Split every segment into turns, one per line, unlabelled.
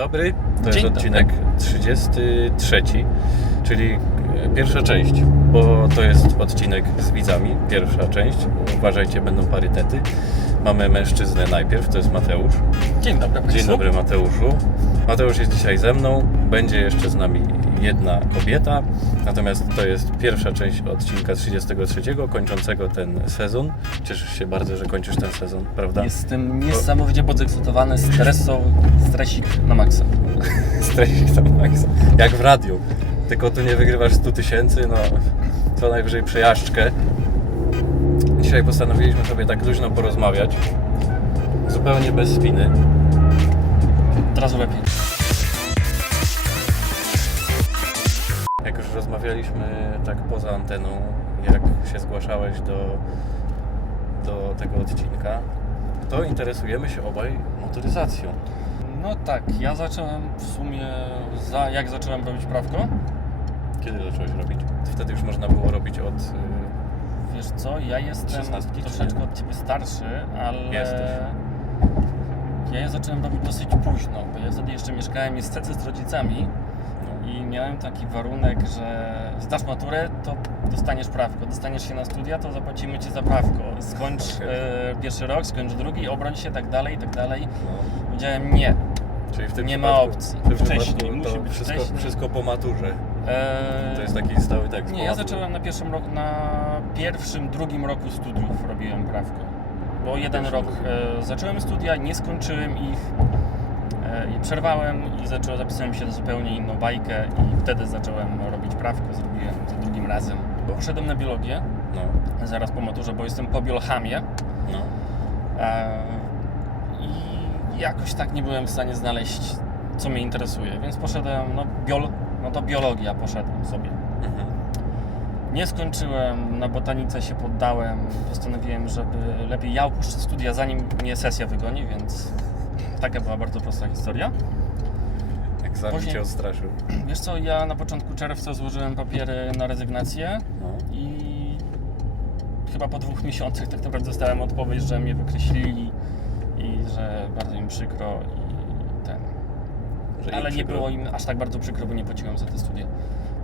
dobry. To
Dzień
jest odcinek 33, czyli e, pierwsza część, bo to jest odcinek z widzami, pierwsza część. Uważajcie, będą parytety. Mamy mężczyznę najpierw, to jest Mateusz.
Dzień dobry Państwu.
Dzień dobry Mateuszu. Mateusz jest dzisiaj ze mną, będzie jeszcze z nami jedna kobieta, natomiast to jest pierwsza część odcinka 33, kończącego ten sezon. Cieszysz się bardzo, że kończysz ten sezon, prawda?
Jestem niesamowicie podekscytowany, stresą, stresik na maksa.
Stresik tam maksa. Jak w radiu. Tylko tu nie wygrywasz 100 tysięcy, no co najwyżej przejażdżkę. Dzisiaj postanowiliśmy sobie tak luźno porozmawiać. Zupełnie bez spiny.
Od razu lepiej.
Już rozmawialiśmy tak poza anteną, jak się zgłaszałeś do, do tego odcinka, to interesujemy się obaj motoryzacją.
No tak, ja zacząłem w sumie, za, jak zacząłem robić prawko,
Kiedy zacząłeś robić? Wtedy już można było robić od... y,
wiesz co, ja jestem
16 czy
troszeczkę od Ciebie starszy, ale
Jesteś.
ja je zacząłem robić dosyć późno, bo ja wtedy jeszcze mieszkałem niestety z rodzicami i miałem taki warunek, że zdasz maturę, to dostaniesz prawko, dostaniesz się na studia, to zapłacimy Ci za prawko, skończ e, pierwszy rok, skończ drugi, obroń się, tak dalej, tak dalej.
no.
Powiedziałem nie.
Czyli w tym
Nie ma opcji.
W tym
Wcześniej, musi być
wszystko,
wcześniej.
wszystko po maturze.
E,
To jest taki stały tekst.
Nie, ja zacząłem na pierwszym roku, na pierwszym, drugim roku studiów robiłem prawko. Bo jeden rok e, zacząłem studia, nie skończyłem ich i przerwałem i zacząłem, zapisałem się na zupełnie inną bajkę i wtedy zacząłem robić prawko, zrobiłem to drugim razem. Poszedłem na biologię,
No,
zaraz po maturze, bo jestem po biolchamie
no.
e, i jakoś tak nie byłem w stanie znaleźć, co mnie interesuje, więc poszedłem, no, biol, no to biologia poszedłem sobie.
Mhm.
Nie skończyłem, na botanice się poddałem. Postanowiłem, żeby lepiej ja opuszczę studia, zanim mnie sesja wygoni, więc taka była bardzo prosta historia.
Egzamin
Później-
cię odstraszył.
Wiesz co, ja na początku czerwca złożyłem papiery na rezygnację
No.
i chyba po dwóch miesiącach tak naprawdę dostałem odpowiedź, że mnie wykreślili i że bardzo im przykro i ten.
Że
Ale nie
przykro.
było im aż tak bardzo przykro, bo nie płaciłem za te studia.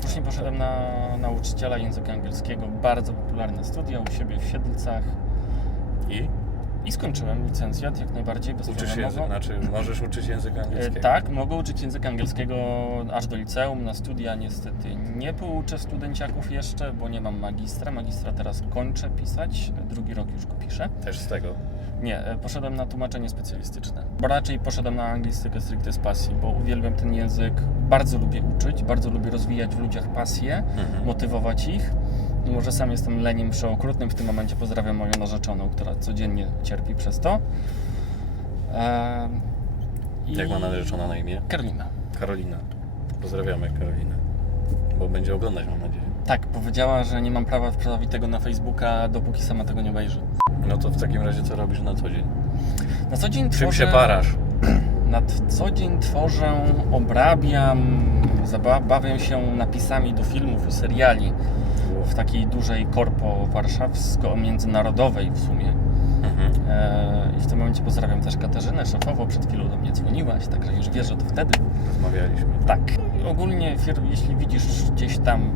Później poszedłem na nauczyciela języka angielskiego, bardzo popularne studia u siebie w Siedlcach
I?
I skończyłem licencjat jak najbardziej
Uczysz się
bezproblemowo.
języka, znaczy możesz uczyć języka
E,
angielskiego?
Tak, mogę uczyć języka angielskiego aż do liceum, na studia niestety nie pouczę studenciaków jeszcze, bo nie mam magistra. Magistra teraz kończę pisać, drugi rok już go piszę.
Też z tego.
Nie, e, poszedłem na tłumaczenie specjalistyczne. Bo raczej poszedłem na anglistykę stricte z pasji, bo uwielbiam ten język, bardzo lubię uczyć, bardzo lubię rozwijać w ludziach pasję,
Mhm.
motywować ich. Mimo, że sam jestem leniem przeokrutnym, w tym momencie pozdrawiam moją narzeczoną, która codziennie cierpi przez to. I-
Jak ma narzeczona na imię?
Karolina.
Karolina. Pozdrawiamy Karolinę. Bo będzie oglądać, mam nadzieję.
Tak, powiedziała, że nie mam prawa wstawić tego na Facebooka, dopóki sama tego nie obejrzy.
No to w takim razie co robisz na co dzień?
Na co dzień
Czym
tworzę...
się parasz?
Na co dzień tworzę, obrabiam, zaba- bawię się napisami do filmów i seriali w takiej dużej korpo warszawsko-międzynarodowej w sumie.
Mhm.
E, I w tym momencie pozdrawiam też Katarzynę Szefowo, przed chwilą do mnie dzwoniłaś, także już wiesz, że to wtedy.
Rozmawialiśmy.
Tak. Ogólnie, jeśli widzisz gdzieś tam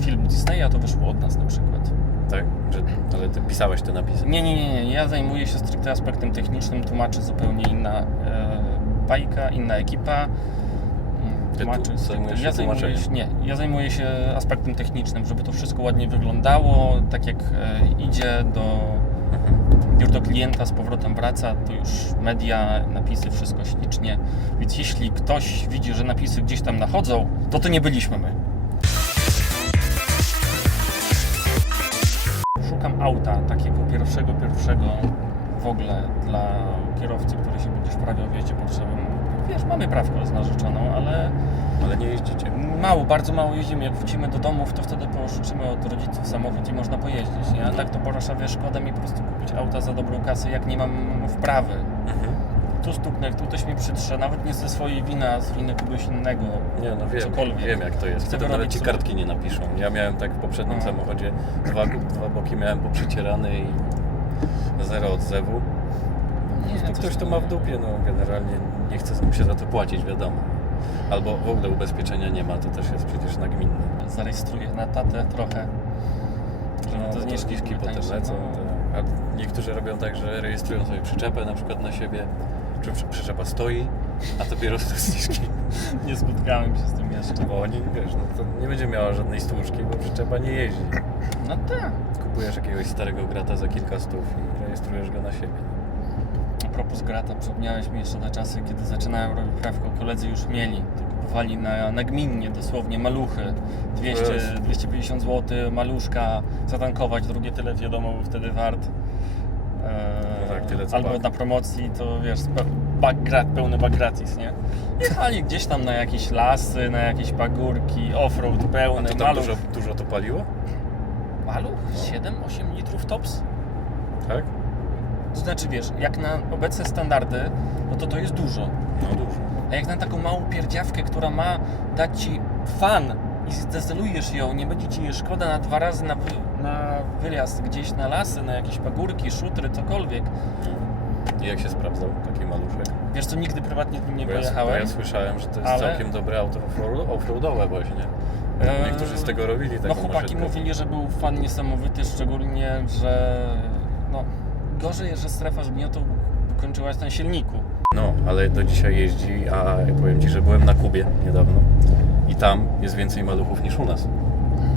film Disneya, to wyszło od nas na przykład.
Tak? Że, ale ty pisałeś te napisy.
Nie, nie, nie, nie. Ja zajmuję się stricte aspektem technicznym, tłumaczy zupełnie inna e, bajka, inna ekipa.
Ty zajmujesz się
ja zajmuję Nie, ja zajmuję się aspektem technicznym, żeby to wszystko ładnie wyglądało, tak jak e, idzie do,
Mhm.
już do klienta, z powrotem wraca, to już media, napisy, wszystko ślicznie. Więc jeśli ktoś widzi, że napisy gdzieś tam nachodzą, to to nie byliśmy my. Szukam auta takiego pierwszego, pierwszego w ogóle dla kierowcy, który się będzie wprawiał w jeździe potrzebem. Wiesz, mamy prawko z narzeczoną, ale
Ale nie jeździcie.
mało, bardzo mało jeździmy. Jak wrócimy do domów, to wtedy pożyczymy od rodziców samochód i można pojeździć. Nie? A tak to po Warszawie szkoda mi po prostu kupić auta za dobrą kasę, jak nie mam wprawy.
Mhm.
Tu stuknę, tu ktoś mi przytrze, nawet nie ze swojej winy, a z winy kogoś innego.
Nie, no wiem,
Cokolwiek.
wiem jak to jest.
Chcę
Wtedy nawet ci
sobie-
kartki nie napiszą. Ja miałem tak w poprzednim
No.
samochodzie, dwa, dwa boki miałem poprzycierane i zero odzewu.
Nie,
To ktoś to ma w dupie, no generalnie nie chce mu się za to płacić, wiadomo. Albo w ogóle ubezpieczenia nie ma, to też jest przecież nagminne.
Zarejestruję na tatę trochę.
No,
te
to
zniżki
potem
tańsze,
lecą.
no.
A niektórzy robią tak, że rejestrują sobie przyczepę na przykład na siebie, czy przy- przyczepa stoi, a dopiero te zniżki.
Nie spotkałem się z tym jeszcze.
Bo oni, wiesz, no to nie będzie miała żadnej stłuczki, bo przyczepa nie jeździ.
No tak.
Kupujesz jakiegoś starego grata za kilka stów i rejestrujesz go na siebie.
Propos grata, przypomniałeś mi jeszcze te czasy, kiedy zaczynałem robić prawko, koledzy już mieli. To kupowali na, nagminnie dosłownie maluchy. 200,
Jezu.
250 zł, maluszka, zatankować, drugie tyle wiadomo był wtedy wart. Eee,
No tak, tyle co
Albo
bak.
na promocji to wiesz, pe- bak grat, pełny bak gratis, nie? Jechali gdzieś tam na jakieś lasy, na jakieś pagórki, offroad
A
pełny,
to tam
maluch.
dużo, dużo to paliło?
Maluch?
No.
7-8 litrów tops?
Tak?
To znaczy wiesz, jak na obecne standardy, no to to jest dużo.
No dużo.
A jak na taką małą pierdziawkę, która ma dać ci fan i zdezolujesz ją, nie będzie ci jej szkoda na dwa razy na, na wyjazd gdzieś na lasy, na jakieś pagórki, szutry, cokolwiek.
I jak się sprawdzał taki maluszek?
Wiesz co, nigdy prywatnie tym nie
Bo ja, bo ja słyszałem, że to jest
ale-
całkiem dobre auto offroad- offroadowe właśnie. Niektórzy z tego robili taką
No chłopaki
maszynkę.
mówili, że był fan niesamowity, szczególnie, że no, gorzej, że strefa zgniotu kończyła się na silniku.
No, ale do dzisiaj jeździ, a powiem Ci, że byłem na Kubie niedawno i tam jest więcej maluchów niż u nas.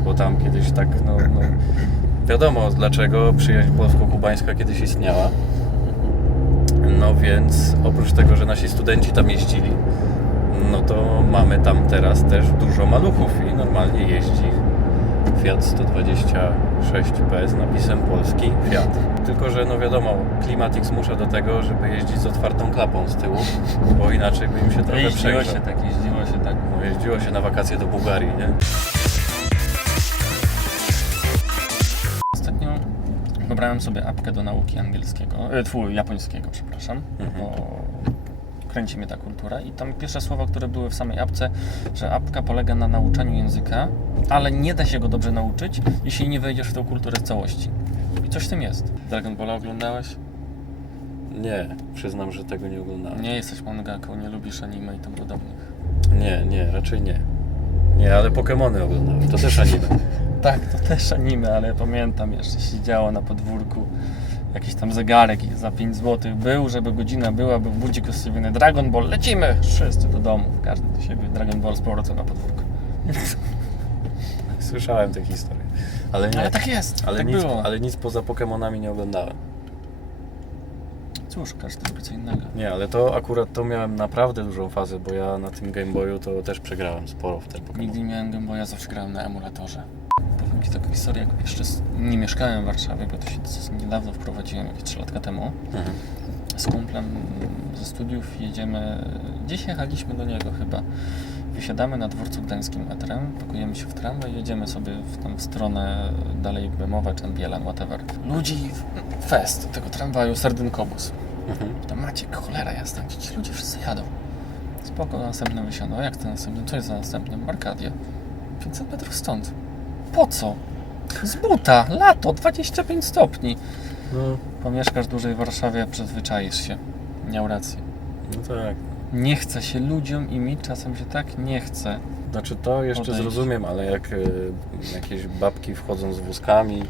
Bo tam kiedyś tak, no, no wiadomo dlaczego przyjaźń polsko-kubańska kiedyś istniała. No więc oprócz tego, że nasi studenci tam jeździli, no to mamy tam teraz też dużo maluchów i normalnie jeździ Fiat 126P z napisem polski Fiat. Tylko, że no wiadomo, klimatik zmusza do tego, żeby jeździć z otwartą klapą z tyłu, bo inaczej by im się trochę
Jeździło
przegrzał.
się tak, jeździło się tak.
No, jeździło się na wakacje do Bułgarii, nie?
Ostatnio pobrałem sobie apkę do nauki angielskiego, e, tfu, japońskiego, przepraszam,
Mhm.
bo kręci mnie ta kultura i tam pierwsze słowa, które były w samej apce, że apka polega na nauczaniu języka, ale nie da się go dobrze nauczyć, jeśli nie wejdziesz w tą kulturę w całości. I coś w tym jest. Dragon Balla oglądałeś?
Nie, przyznam, że tego nie oglądałem.
Nie jesteś mangaką, nie lubisz anime i tym podobnych.
Nie, nie, raczej nie. Nie, ale Pokemony oglądałem, to też anime.
Tak, to też anime, ale pamiętam jeszcze siedziało na podwórku jakiś tam zegarek za 5 zł był, żeby godzina była, był budzik ustawiony Dragon Ball, lecimy! Wszyscy do domu, każdy do siebie, Dragon Ball z powrotem na podwórku.
Słyszałem te historie. Ale nie,
Ale tak jest,
ale,
tak
nic,
było.
ale nic poza Pokemonami nie oglądałem.
Cóż, każdy lubi co innego.
Nie, ale to akurat to miałem naprawdę dużą fazę, bo ja na tym Game Boyu to też przegrałem sporo w te Pokémon.
Nigdy nie miałem Game Boya, zawsze grałem na emulatorze. Ci taką historię, jak jeszcze nie mieszkałem w Warszawie, bo to się niedawno wprowadziłem, jakieś 3 latka temu.
Mhm.
z kumplem ze studiów jedziemy, gdzieś jechaliśmy do niego chyba. Wysiadamy na dworcu gdańskim metrem, pakujemy się w tramwaj, jedziemy sobie w, tam w stronę dalej Bemowa Bielan, whatever. Ludzi, fest tego tramwaju, sardynkobus.
Mhm.
To Maciek, cholera jasna, gdzie ci ludzie wszyscy jadą. Spoko, następne wysiadło. Jak to następne? Co jest za następnym? Arkadia. 500 metrów stąd. Po co? Z buta, lato, 25 stopni.
No,
Pomieszkasz dłużej w Warszawie, przyzwyczaisz się. Miał rację.
no tak.
Nie chce się ludziom i mi czasem się tak nie chce.
Znaczy to jeszcze
Odejść.
zrozumiem, ale jak y, jakieś babki wchodzą z wózkami,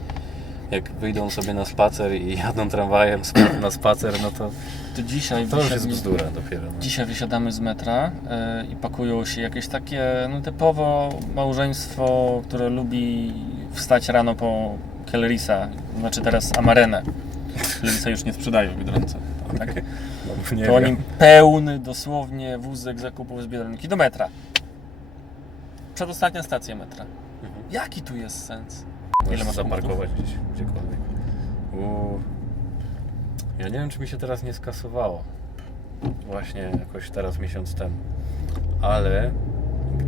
jak wyjdą sobie na spacer i jadą tramwajem na spacer, no to
To dzisiaj,
to już jest bzdura dopiero. No.
dzisiaj wysiadamy z metra e, i pakują się jakieś takie no, typowo małżeństwo, które lubi wstać rano po Kellerisa, znaczy teraz Amarenę. Kellerisa już nie sprzedają w Biedronce. Tak?
No,
To oni pełny dosłownie wózek zakupów z Biedronki do metra. Przedostatnia stacja metra.
Mhm.
Jaki tu jest sens? Ile masz
zaparkować gdzieś, gdziekolwiek. Uuu. Ja nie wiem, czy mi się teraz nie skasowało. Właśnie jakoś teraz miesiąc temu. Ale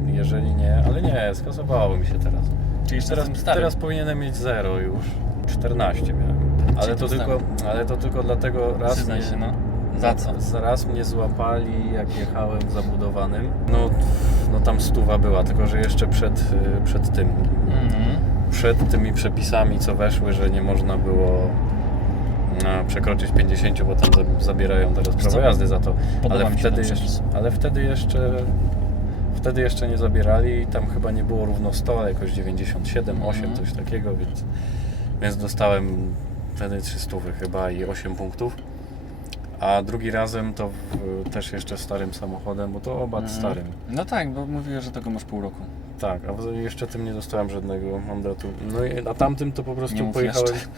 jeżeli nie, ale nie, skasowało mi się teraz.
Czy jeszcze
Teraz,
teraz,
powinienem mieć 0 już. 14 miałem. Ale
Czyli
to, tylko, ale to tylko dlatego raz
Przyznaj
mnie,
się, no. Za co?
Raz mnie złapali, jak jechałem zabudowanym. No, no tam stuwa była, tylko że jeszcze przed, y, przed tym
Mhm.
Przed tymi przepisami, co weszły, że nie można było no, przekroczyć 50, bo tam za- zabierają teraz prawo jazdy za to.
Podoba
ale wtedy, jeszcze, ale wtedy jeszcze wtedy jeszcze nie zabierali i tam chyba nie było równo 100, ale jakoś 97, 8,
Mhm.
coś takiego, więc, więc dostałem wtedy 300 chyba i 8 punktów. A drugi razem to w, też jeszcze starym samochodem, bo to oba
Mhm.
starym.
No tak, bo mówiłeś, że tego masz pół roku.
Tak, a poza tym jeszcze tym nie dostałem żadnego mandatu. No i na tamtym to po
Nie
prostu
mów
pojechałem.
jeszcze.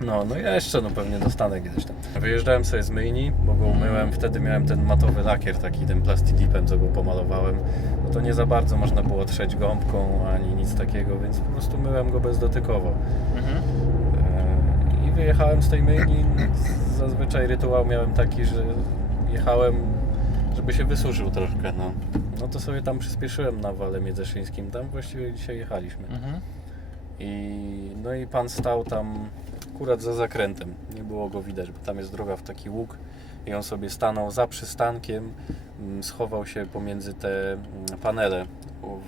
No, no ja jeszcze, no pewnie dostanę kiedyś tam. Wyjeżdżałem sobie z myjni, bo go umyłem, wtedy miałem ten matowy lakier taki, tym plastidipem, co go pomalowałem. No to nie za bardzo można było trzeć gąbką, ani nic takiego, więc po prostu myłem go bezdotykowo.
Mhm.
E, I wyjechałem z tej myjni. Zazwyczaj rytuał miałem taki, że jechałem, żeby się wysuszył troszkę, no. No to sobie tam przyspieszyłem na wale miedzeszyńskim, tam właściwie dzisiaj jechaliśmy.
Mhm.
I, no i pan stał tam akurat za zakrętem. Nie było go widać, bo tam jest droga w taki łuk. I on sobie stanął za przystankiem, mm, schował się pomiędzy te mm, panele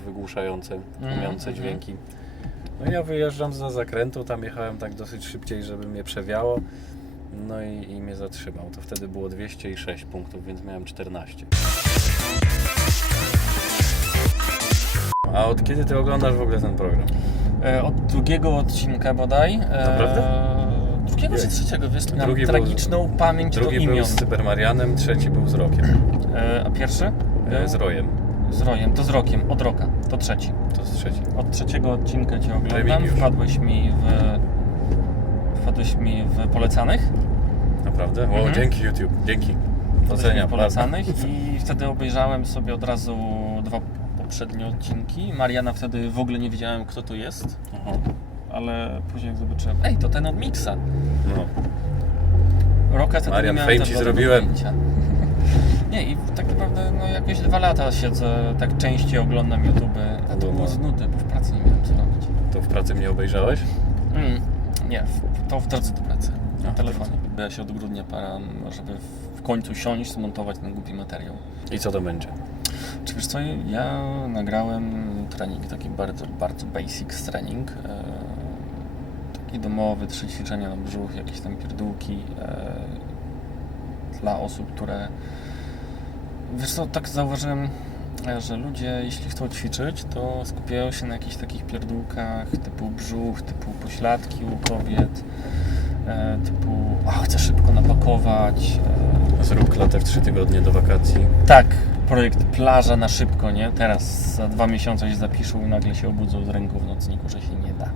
wygłuszające,
Mhm,
tłumiące
mhm.
dźwięki. No i ja wyjeżdżam za zakrętu, tam jechałem tak dosyć szybciej, żeby mnie przewiało. No i, i mnie zatrzymał. To wtedy było 206 punktów, więc miałem 14. A od kiedy ty oglądasz w ogóle ten program?
E, Od drugiego odcinka bodaj. e,
Naprawdę?
Drugiego czy trzeciego, wiesz, mam
Drugi był-
tragiczną pamięć
Drugi
do
był
imion.
z Cybermarianem, trzeci był z Rokiem.
E, a pierwszy?
E,
Był
Z Rojem.
z Rojem, to z Rokiem, od Roka, to trzeci.
To jest trzeci.
Od trzeciego odcinka Cię oglądam,
Remigiusz.
wpadłeś mi w... Wpadłeś mi w polecanych.
Naprawdę? O,
Mhm.
dzięki YouTube, dzięki. Doceniam.
polecanych i wtedy obejrzałem sobie od razu dwa poprzednie odcinki. Mariana wtedy w ogóle nie wiedziałem kto to jest,
Aha.
ale później jak zobaczyłem, ej, to ten od Mixa.
No.
Roka wtedy
Marian,
nie miałem
fame ci zrobiłem.
pojęcia. Nie, i tak naprawdę no, jakieś dwa lata siedzę, tak częściej oglądam YouTube, a to
No,
było
no.
z nudy, bo w pracy nie miałem co robić.
To w pracy mnie obejrzałeś?
Mm, nie, w, to w drodze do pracy, na
A,
telefonie. Ja się od grudnia param, żeby w- końcu siąść, zmontować ten głupi materiał.
I co to będzie?
Czy wiesz co, ja nagrałem trening, taki bardzo, bardzo basic trening. E, taki domowy, trzy ćwiczenia na brzuch, jakieś tam pierdółki e, dla osób, które... Wiesz co, tak zauważyłem, że ludzie, jeśli chcą ćwiczyć, to skupiają się na jakichś takich pierdółkach typu brzuch, typu pośladki u kobiet, e, typu a, chcę szybko napakować, e,
Zrób klatę w 3 tygodnie do wakacji.
tak, projekt plaża na szybko, nie? Teraz za dwa miesiące się zapiszą i nagle się obudzą z ręką w nocniku, że się nie da.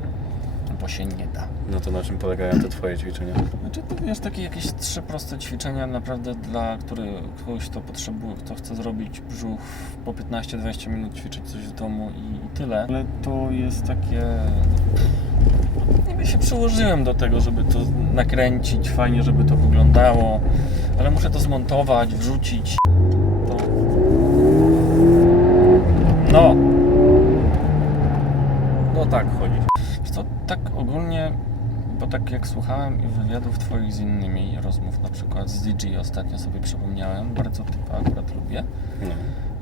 Bo się nie da.
No to na czym polegają te twoje ćwiczenia?
Znaczy to wiesz, takie jakieś trzy proste ćwiczenia naprawdę dla który, kogoś, kto potrzebuje, kto chce zrobić brzuch po 15-20 minut ćwiczyć coś w domu i, i tyle. Ale to jest takie... Niby się przyłożyłem do tego, żeby to nakręcić, fajnie, żeby to wyglądało, ale muszę to zmontować, wrzucić. To... No,
No tak, chodzi.
Tak ogólnie, bo tak jak słuchałem i wywiadów Twoich z innymi rozmów, na przykład z DJ ostatnio sobie przypomniałem, bardzo typa akurat lubię,
No.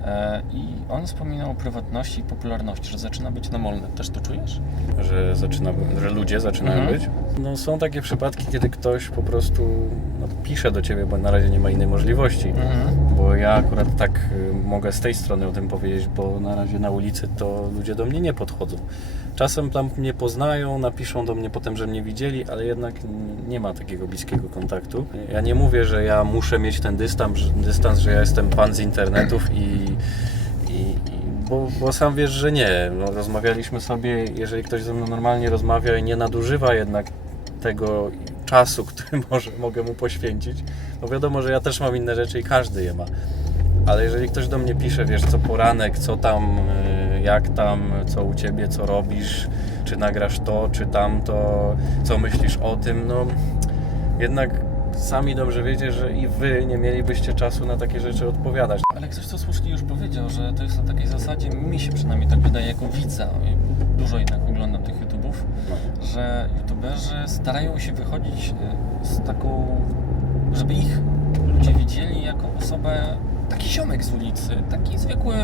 e, i on wspominał o prywatności i popularności, że zaczyna być namolny. Też to czujesz?
Że, zaczyna, że ludzie zaczynają
Mhm.
być. No są takie przypadki, kiedy ktoś po prostu no, pisze do ciebie, bo na razie nie ma innej możliwości. Bo ja akurat tak y, mogę z tej strony o tym powiedzieć, bo na razie na ulicy to ludzie do mnie nie podchodzą. Czasem tam mnie poznają, napiszą do mnie potem, że mnie widzieli, ale jednak nie ma takiego bliskiego kontaktu. Ja nie mówię, że ja muszę mieć ten dystans, dystans że ja jestem pan z internetów i, i bo, bo sam wiesz, że nie. No, rozmawialiśmy sobie, jeżeli ktoś ze mną normalnie rozmawia i nie nadużywa jednak tego czasu, który może, mogę mu poświęcić, no wiadomo, że ja też mam inne rzeczy i każdy je ma. Ale jeżeli ktoś do mnie pisze, wiesz, co poranek, co tam, y, jak tam, co u ciebie, co robisz, czy nagrasz to, czy tamto, co myślisz o tym, no jednak sami dobrze wiecie, że i wy nie mielibyście czasu na takie rzeczy odpowiadać.
Ale ktoś to słusznie już powiedział, że to jest na takiej zasadzie, mi się przynajmniej tak wydaje jako widza, dużo jednak oglądam tych YouTubów,
No.
że youtuberzy starają się wychodzić e, z taką, żeby ich ludzie widzieli jako osobę, taki ziomek z ulicy, taki zwykły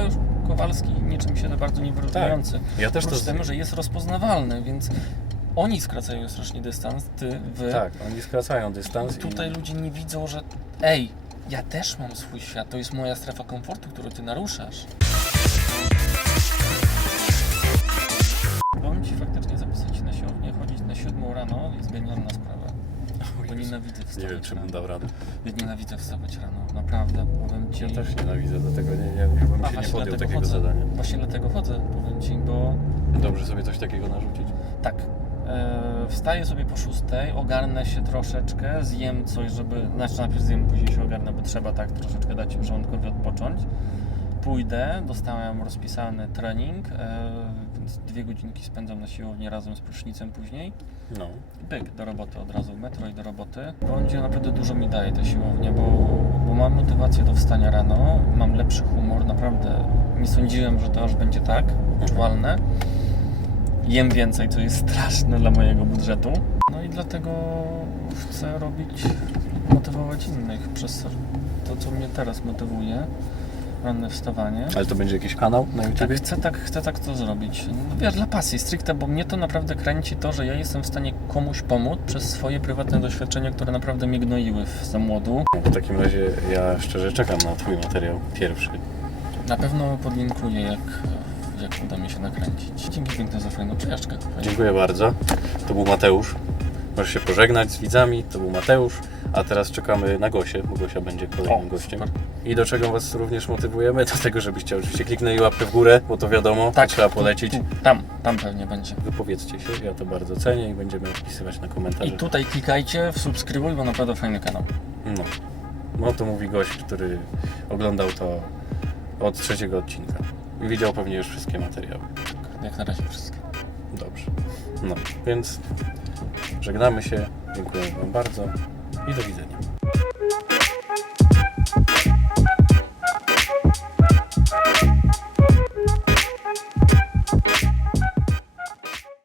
Kowalski, niczym się bardzo nie wyróżniający.
Ja też to
Oprócz tego, że jest rozpoznawalny, więc Oni skracają strasznie dystans, ty, wy.
Tak, oni skracają dystans.
Tutaj
i...
ludzie nie widzą, że ej, ja też mam swój świat, to jest moja strefa komfortu, którą ty naruszasz. Powiem ci faktycznie zapisać się na siłownię, chodzić na siódmą rano jest genialna sprawa. Bo nienawidzę wstawać
Nie wiem, czy bym dał radę.
Ja nienawidzę wstawać rano, naprawdę. Powiem ci.
Ja też nienawidzę, dlatego nie, nie, chyba bym
A
się nie
właśnie
podjął
dlatego
takiego
chodzę.
zadania.
Właśnie dlatego chodzę, powiem ci, bo
Dobrze sobie coś takiego narzucić.
tak. E, wstaję sobie po szóstej, ogarnę się troszeczkę, zjem coś, żeby. Znaczy najpierw zjem, później się ogarnę, bo trzeba tak troszeczkę dać żołądkowi odpocząć. Pójdę, dostałem rozpisany trening, e, więc dwie godzinki spędzam na siłowni razem z prusznicem później.
No.
Byk do roboty od razu, metro i do roboty. Będzie naprawdę dużo mi daje ta siłownia, bo, bo mam motywację do wstania rano, mam lepszy humor, naprawdę nie sądziłem, że to aż będzie tak czuwalne. Jem więcej, co jest straszne dla mojego budżetu. No i dlatego chcę robić, motywować innych przez to, co mnie teraz motywuje.
Ale to będzie jakiś kanał na
Tak,
YouTubie?
chcę tak, chcę tak to zrobić. No wiesz, dla pasji stricte, bo mnie to naprawdę kręci to, że ja jestem w stanie komuś pomóc przez swoje prywatne doświadczenia, które naprawdę mnie gnoiły w za młodu.
W takim razie ja szczerze czekam na Twój materiał pierwszy.
Na pewno podlinkuję, jak, jak uda mi się nakręcić. Dzięki piękne za fajną przejażdżkę.
Dziękuję bardzo. To był Mateusz. Możesz się pożegnać z widzami. To był Mateusz. A teraz czekamy na Gosię, bo Gosia będzie kolejnym
O,
gościem. I do czego Was również motywujemy? Do tego, żebyście oczywiście kliknęli łapkę w górę, bo to wiadomo,
Tak,
trzeba polecić.
Tu, tam, tam pewnie będzie.
Wypowiedzcie się, ja to bardzo cenię i będziemy odpisywać na komentarze.
I tutaj klikajcie, w subskrybuj, bo naprawdę fajny kanał.
No. no to mówi gość, który oglądał to od trzeciego odcinka. I widział pewnie już wszystkie materiały.
Jak na razie wszystko.
Dobrze. No, więc żegnamy się. Dziękuję Wam bardzo i do widzenia.